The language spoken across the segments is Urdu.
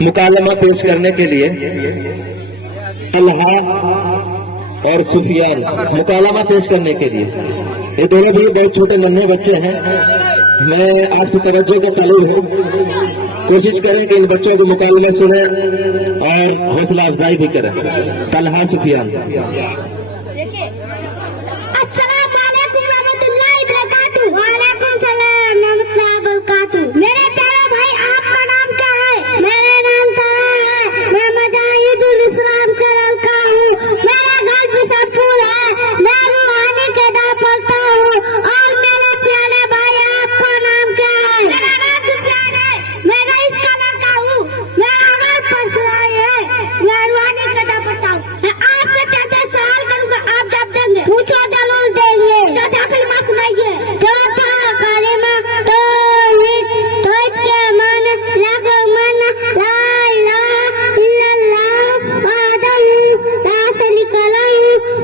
مکالمہ پیش کرنے کے لیے طلحہ اور سفیان مکالمہ پیش کرنے کے لیے. یہ دونوں بھی بہت چھوٹے ننھے بچے ہیں. میں آپ سے توجہ کا طالب ہوں. کوشش کریں کہ ان بچوں کو مکالمہ سنیں اور حوصلہ افزائی بھی کریں. طلحہ سفیان. السلام علیکم ورحمۃ اللہ وبرکاتہ. وعلیکم السلام ورحمۃ اللہ وبرکاتہ. میرے پیارے بھائی آپ کا نام کیا ہے؟ میرا نام طلحہ ہے. میں مجاہد الاسلام کا لڑکا ہوں. میرا گھر بسرپور ہے. میں روحانی کے دار پڑھتا ہوں. اور میرے پیارے بھائی آپ کا نام کیا ہے؟ میرا نام سفیان ہے. میں رئیس کا لڑکا ہوں. میرا گھر پرسرائی ہے. میں روحانی کے دار پڑھتا ہوں. میں آپ سے چند سوال کروں گا. آپ جب دیں گے پوچھو ضرور دیں گے. جو کلمہ سنائیے. جو کلمہ توحید کے معنی لگو من لا الہ الا اللہ وحدہ لا شریک لہ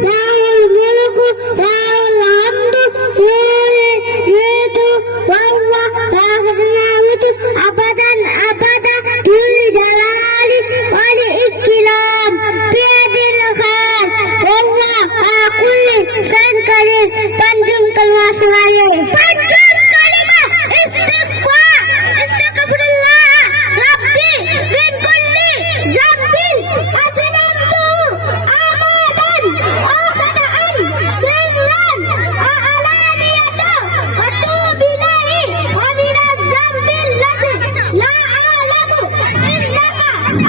لہ الملک لہ الحمد یحیی وهو يميت ابدا ابدا ذو الجلال والاکرام بيد الخير وهو على كل شيء قدير. پنجم کلمہ سنائیے. پنجم کلمہ استغفار. استغفر اللہ ربی من کل ذنب اذنبته عمدا او خطأ سرا او علانیة واتوب الیہ ومن الذنب الذی لا اعلم انک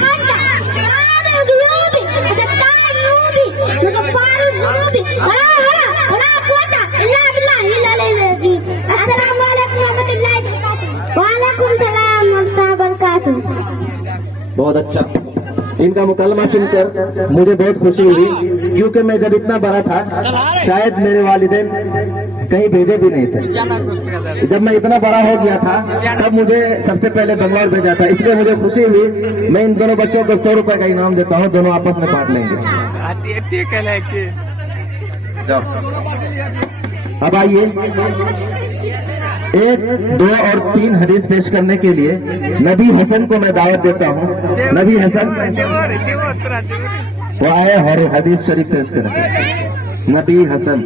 انت عالم الغیوب وفتاح الغیوب وغفار الذنوب ولا قوة الا باللہ العلی العظیم. السلام علیکم ورحمۃ اللہ وبرکاتہ. وعلیکم السلام ورحمۃ اللہ وبرکاتہ. بہت اچھا. ان کا مکالمہ سن کر مجھے بہت خوشی ہوئی کیونکہ میں جب اتنا بڑا تھا شاید میرے والدین کہیں بھیجے بھی نہیں تھے. جب میں اتنا بڑا ہو گیا تھا تب مجھے سب سے پہلے بنگلور بھیجا تھا. اس لیے مجھے خوشی ہوئی. میں ان دونوں بچوں کو 100 روپے کا انعام دیتا ہوں. دونوں آپس میں بانٹ لیں گے. اب آئیے 1, 2 اور 3 حدیث پیش کرنے کے لیے نبی حسن کو میں دعوت دیتا ہوں. نبی حسن وہ آئے اور حدیث شریف پیش کریں. نبی حسن.